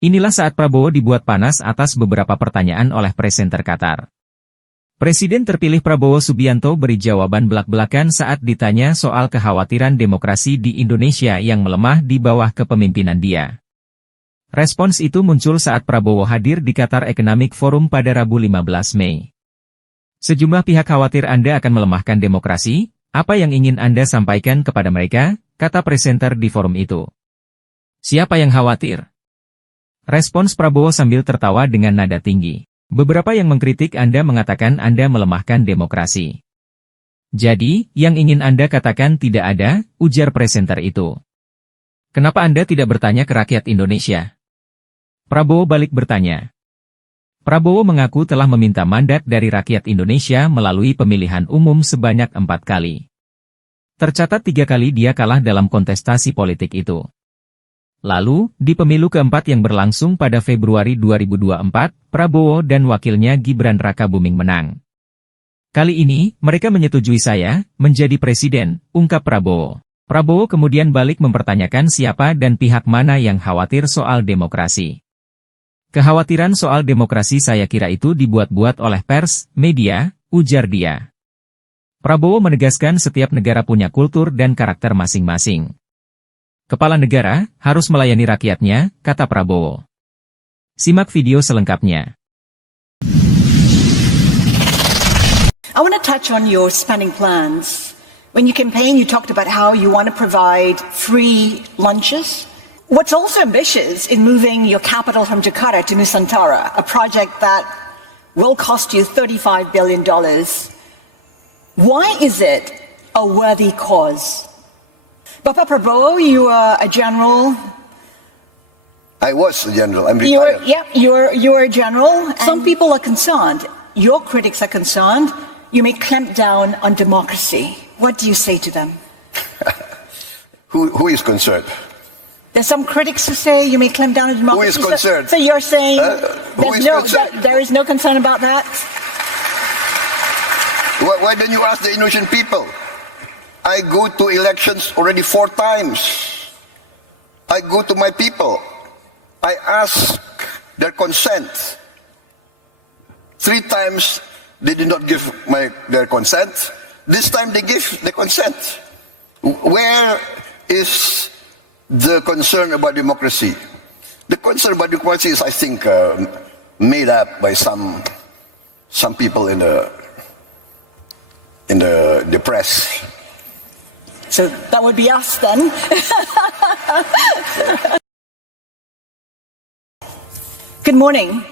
Inilah saat Prabowo dibuat panas atas beberapa pertanyaan oleh presenter Qatar. Presiden terpilih Prabowo Subianto beri jawaban belak-belakan saat ditanya soal kekhawatiran demokrasi di Indonesia yang melemah di bawah kepemimpinan dia. Respons itu muncul saat Prabowo hadir di Qatar Economic Forum pada Rabu 15 Mei. Sejumlah pihak khawatir Anda akan melemahkan demokrasi, apa yang ingin Anda sampaikan kepada mereka, kata presenter di forum itu. Siapa yang khawatir? Respons Prabowo sambil tertawa dengan nada tinggi. Beberapa yang mengkritik Anda mengatakan Anda melemahkan demokrasi. Jadi, yang ingin Anda katakan tidak ada, ujar presenter itu. Kenapa Anda tidak bertanya ke rakyat Indonesia? Prabowo balik bertanya. Prabowo mengaku telah meminta mandat dari rakyat Indonesia melalui pemilihan umum sebanyak 4 kali. Tercatat 3 kali dia kalah dalam kontestasi politik itu. Lalu, di pemilu keempat yang berlangsung pada Februari 2024, Prabowo dan wakilnya Gibran Rakabuming menang. Kali ini, mereka menyetujui saya, menjadi presiden, ungkap Prabowo. Prabowo kemudian balik mempertanyakan siapa dan pihak mana yang khawatir soal demokrasi. Kekhawatiran soal demokrasi saya kira itu dibuat-buat oleh pers, media, ujar dia. Prabowo menegaskan setiap negara punya kultur dan karakter masing-masing. Kepala negara harus melayani rakyatnya, kata Prabowo. Simak video selengkapnya. I want to touch on your spending plans. When you campaign, you talked about how you want to provide free lunches. What's also ambitious in moving your capital from Jakarta to Nusantara, a project that will cost you $35 billion. Why is it a worthy cause? Bapak Prabowo, you are a general. I was a general. I'm retired. You are a general. Some people are concerned. Your critics are concerned. You may clamp down on democracy. What do you say to them? Who is concerned? There's some critics who say you may clamp down on democracy. Who is concerned? So you're saying there is no concern about that? Why don't you ask the Indonesian people? I go to elections already 4 times. I go to my people. I ask their consent. 3 times they did not give their consent. This time they give the consent. Where is the concern about democracy? The concern about democracy is, I think, made up by some people in the press. So that would be us then. Good morning.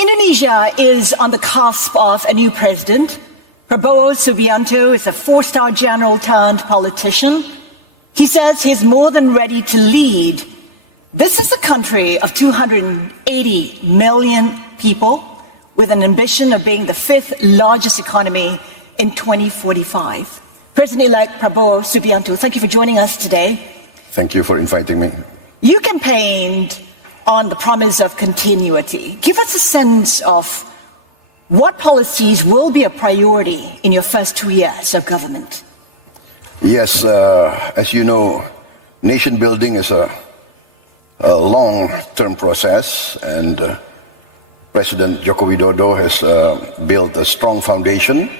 Indonesia is on the cusp of a new president. Prabowo Subianto is a 4-star general turned politician. He says he's more than ready to lead. This is a country of 280 million people with an ambition of being the 5th largest economy in 2045. President-elect Prabowo Subianto, thank you for joining us today. Thank you for inviting me. You campaigned on the promise of continuity. Give us a sense of what policies will be a priority in your first 2 years of government. Yes, as you know, nation building is a long-term process, and President Joko Widodo has built a strong foundation.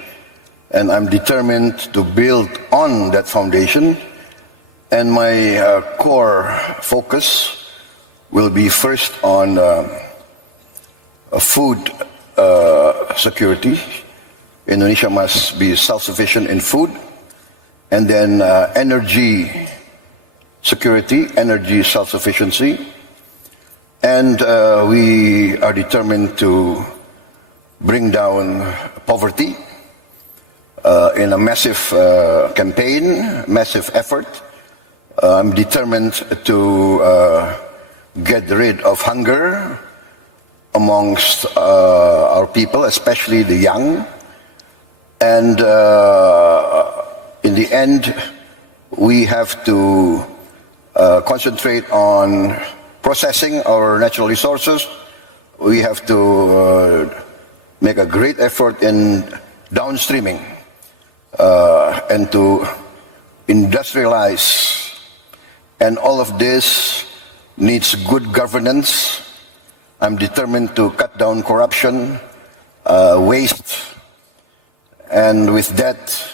And I'm determined to build on that foundation. And my core focus will be first on food security. Indonesia must be self-sufficient in food. And then energy security, energy self-sufficiency. And we are determined to bring down poverty. In a massive campaign, massive effort. I'm determined to get rid of hunger amongst our people, especially the young. And in the end, we have to concentrate on processing our natural resources. We have to make a great effort in downstreaming. And to industrialize, and all of this needs good governance. I'm determined to cut down corruption, waste, and with that,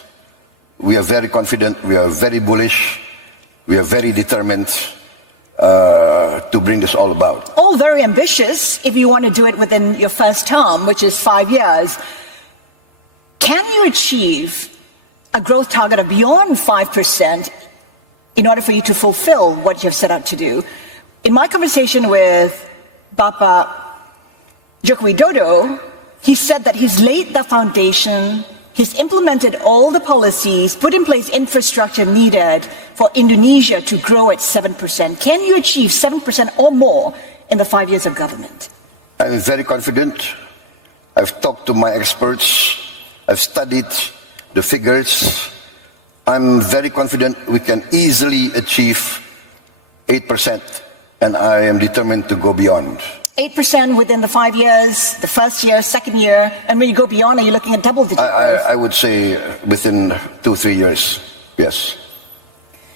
we are very confident, we are very bullish, we are very determined to bring this all about. All very ambitious if you want to do it within your first term, which is 5 years. Can you achieve a growth target of beyond 5% in order for you to fulfill what you've set out to do? In my conversation with Bapak Joko Widodo, he said that he's laid the foundation, he's implemented all the policies, put in place infrastructure needed for Indonesia to grow at 7%. Can you achieve 7% or more in the 5 years of government? I'm very confident. I've talked to my experts. I've studied the figures. I'm very confident we can easily achieve 8%, and I am determined to go beyond. 8% within the 5 years, the first year, second year, and when you go beyond, are you looking at double-digit growth? I would say within 2-3 years, yes.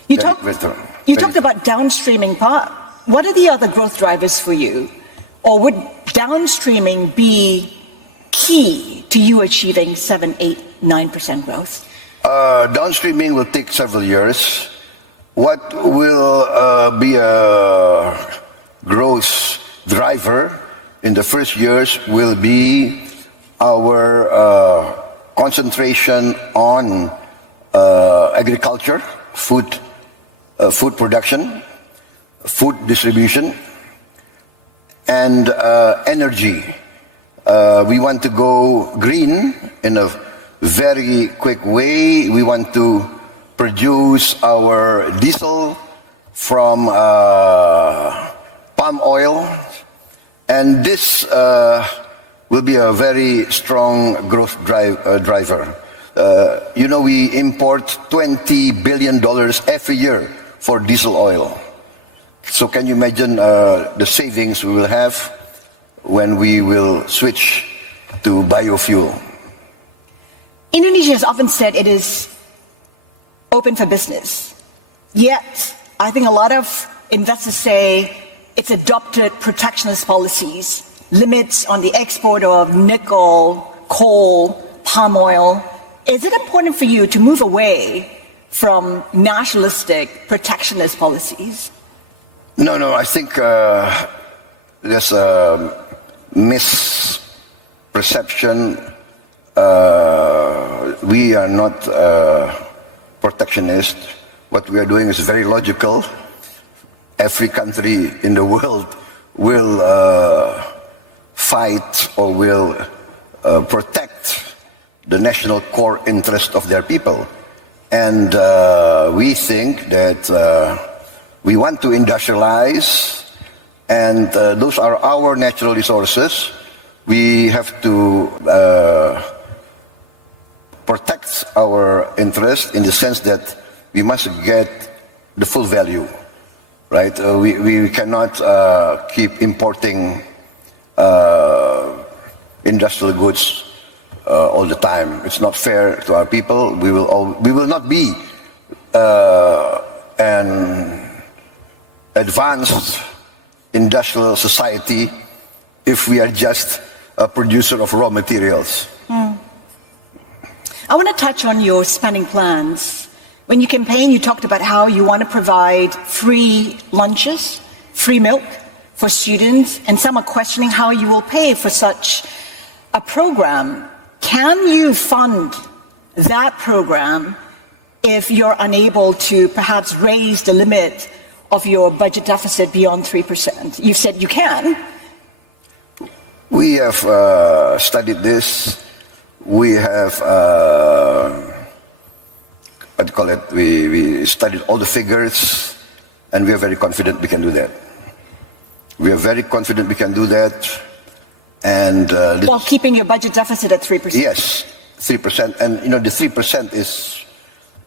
You talked about downstreaming. What are the other growth drivers for you? Or would downstreaming be key to you achieving 7, 8, 9% growth? Downstreaming will take several years. What will be a growth driver in the first years will be our concentration on agriculture, food production, food distribution, and energy. We want to go green in a very quick way. We want to produce our diesel from palm oil, and this will be a very strong growth driver. We import $20 billion every year for diesel oil. So can you imagine the savings we will have when we will switch to biofuel? Indonesia has often said it is open for business. Yet, I think a lot of investors say it's adopted protectionist policies, limits on the export of nickel, coal, palm oil. Is it important for you to move away from nationalistic protectionist policies? No, I think there's a misperception. We are not protectionist. What we are doing is very logical. Every country in the world will fight or will protect the national core interest of their people. And we think that we want to industrialize, and those are our natural resources. We have to protect our interest in the sense that we must get the full value, right? We cannot keep importing industrial goods all the time. It's not fair to our people. We will not be an advanced industrial society if we are just a producer of raw materials. I want to touch on your spending plans. When you campaigned, you talked about how you want to provide free lunches, free milk for students, and some are questioning how you will pay for such a program. Can you fund that program if you're unable to perhaps raise the limit of your budget deficit beyond 3%? You've said you can. We have studied this. We have, we studied all the figures, and we are very confident we can do that. We are very confident we can do that. And while keeping your budget deficit at 3%? Yes, 3%. And the 3%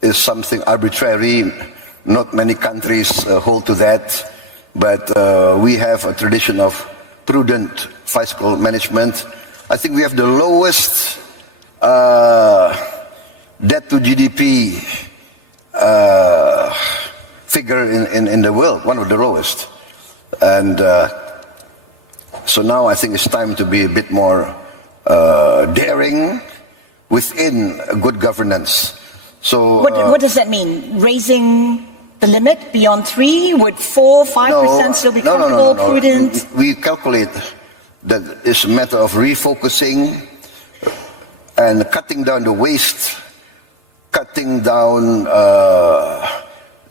is something arbitrary. Not many countries hold to that. But we have a tradition of prudent fiscal management. I think we have the lowest debt to GDP figure in the world, one of the lowest. And so now I think it's time to be a bit more daring within good governance. So What does that mean? Raising the limit beyond 3? Would 4, 5% still be comfortable, prudent? We calculate that it's a matter of refocusing and cutting down the waste, cutting down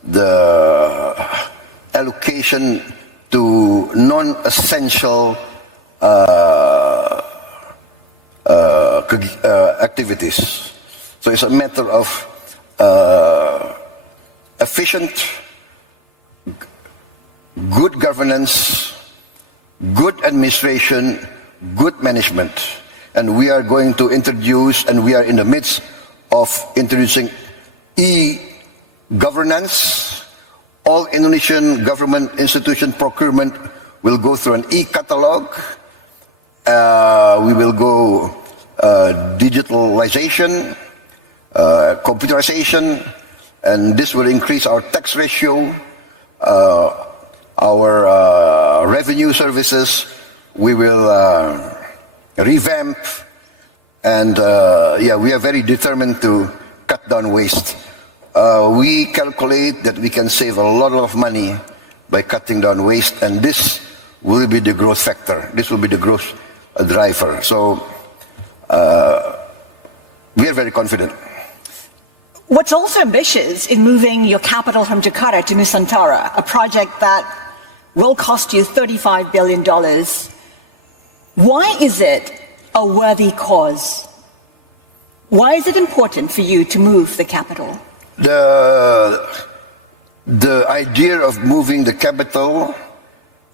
the allocation to non-essential activities. So it's a matter of efficient, good governance, good administration, good management. And we are going to introduce, and we are in the midst of introducing e-governance. All Indonesian government institution procurement will go through an e-catalog. We will go digitalization, computerization, and this will increase our tax ratio, our revenue services. We will revamp, and we are very determined to cut down waste. We calculate that we can save a lot of money by cutting down waste, and this will be the growth factor. This will be the growth driver. So we are very confident. What's also ambitious in moving your capital from Jakarta to Nusantara, a project that will cost you $35 billion. Why is it a worthy cause? Why is it important for you to move the capital? The idea of moving the capital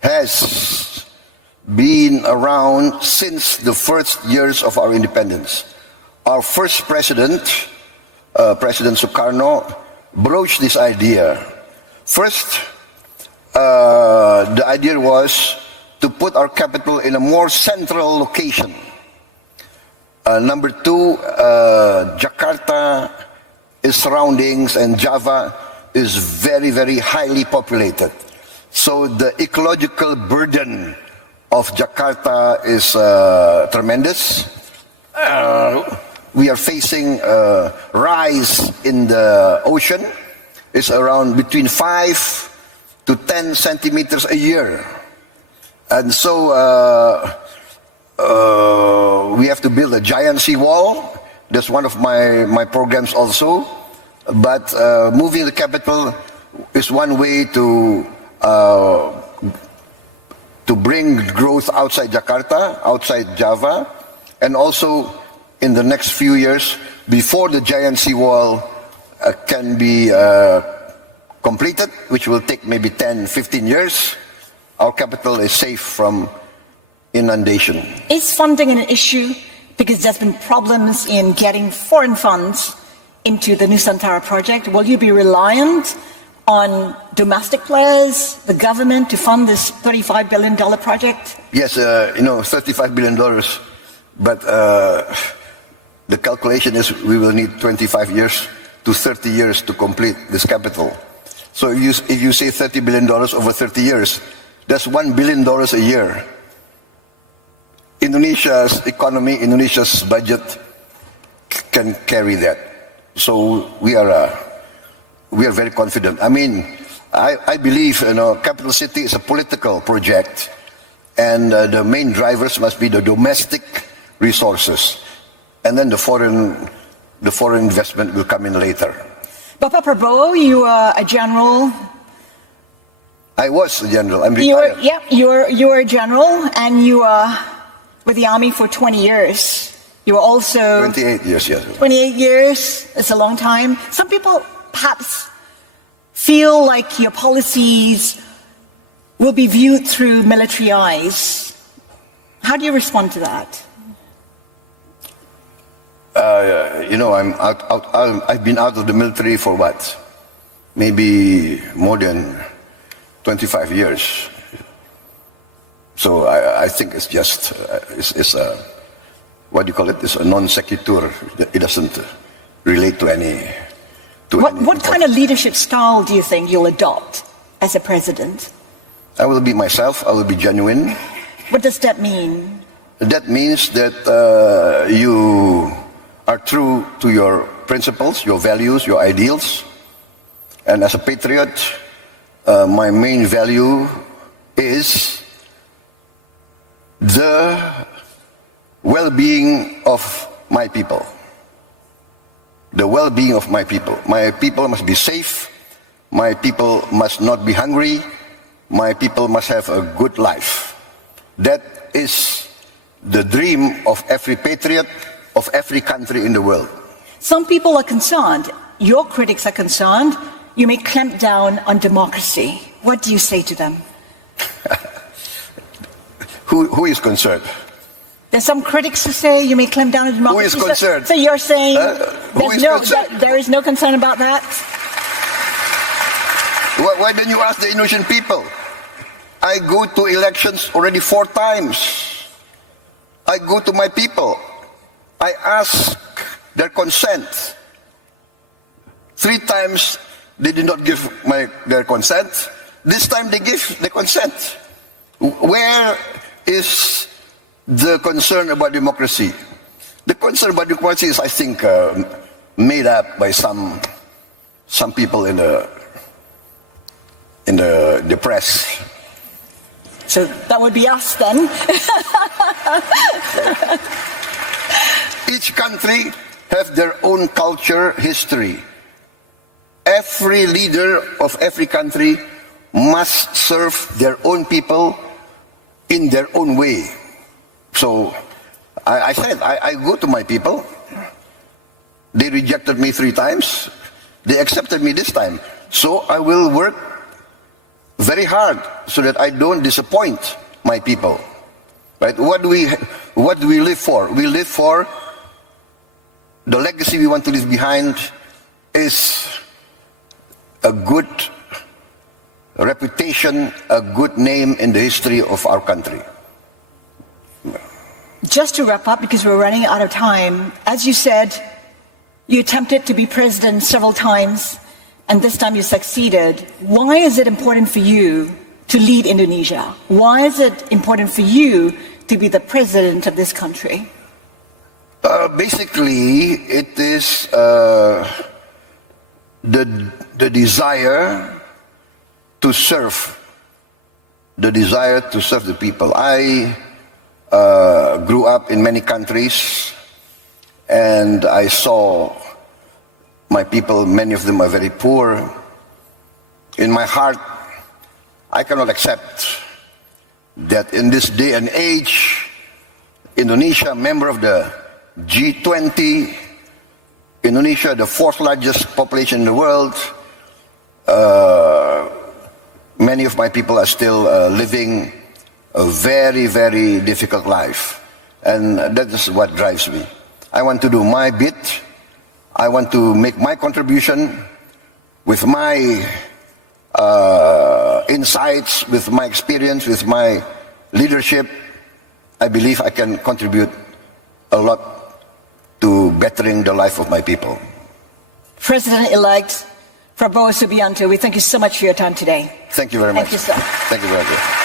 has been around since the first years of our independence. Our first president, President Sukarno, broached this idea. First, the idea was to put our capital in a more central location. Number two, Jakarta, its surroundings, and Java is very, very highly populated. So the ecological burden of Jakarta is tremendous. We are facing a rise in the ocean. It's around between 5 to 10 centimeters a year. And so we have to build a giant seawall. That's one of my programs also. But moving the capital is one way to bring growth outside Jakarta, outside Java, and also in the next few years, before the giant seawall can be completed, which will take maybe 10, 15 years, our capital is safe from inundation. Is funding an issue? Because there's been problems in getting foreign funds into the Nusantara project. Will you be reliant on domestic players, the government, to fund this $35 billion project? Yes, $35 billion. But the calculation is we will need 25 years to 30 years to complete this capital. So if you say $30 billion over 30 years, that's $1 billion a year. Indonesia's economy, Indonesia's budget can carry that. So we are very confident. I mean, I believe capital city is a political project, and the main drivers must be the domestic resources, and then the foreign investment will come in later. Bapak Prabowo, you are a general. I was a general. I'm retired. You were a general, and you were with the army for 20 years. You were also 28 years. Yes. 28 years. It's a long time. Some people perhaps feel like your policies will be viewed through military eyes. How do you respond to that? I've been out of the military for what? Maybe more than 25 years. So I think it's just, it's a, what do you call it? It's a non sequitur. It doesn't relate to any. What kind of leadership style do you think you'll adopt as a president? I will be myself. I will be genuine. What does that mean? That means that you are true to your principles, your values, your ideals. And as a patriot, my main value is the well-being of my people. The well-being of my people. My people must be safe. My people must not be hungry. My people must have a good life. That is the dream of every patriot, of every country in the world. Some people are concerned. Your critics are concerned. You may clamp down on democracy. What do you say to them? Who is concerned? There's some critics who say you may clamp down on democracy. Who is concerned? So you're saying concerned? there is no concern about that? Why don't you ask the Indonesian people? I go to elections already 4 times. I go to my people. I ask their consent. 3 times they did not give their consent. This time they give the consent. Where is the concern about democracy? The concern about democracy is, I think, made up by some people in the press. So that would be us then. Each country have their own culture, history. Every leader of every country must serve their own people in their own way. So I said, I go to my people. They rejected me 3 times. They accepted me this time. So I will work very hard so that I don't disappoint my people. Right? What do we live for? We live for the legacy we want to leave behind is a good reputation, a good name in the history of our country. Just to wrap up, because we're running out of time, as you said, you attempted to be president several times, and this time you succeeded. Why is it important for you to lead Indonesia? Why is it important for you to be the president of this country? Basically, it is the desire to serve. The desire to serve the people. I grew up in many countries, and I saw my people, many of them are very poor. In my heart, I cannot accept that in this day and age, Indonesia, member of the G20, Indonesia, the 4th largest population in the world, many of my people are still living a very, very difficult life. And that is what drives me. I want to do my bit. I want to make my contribution with my insights, with my experience, with my leadership. I believe I can contribute a lot to bettering the life of my people. President-elect Prabowo Subianto, we thank you so much for your time today. Thank you very much. Thank you, sir. Thank you very much.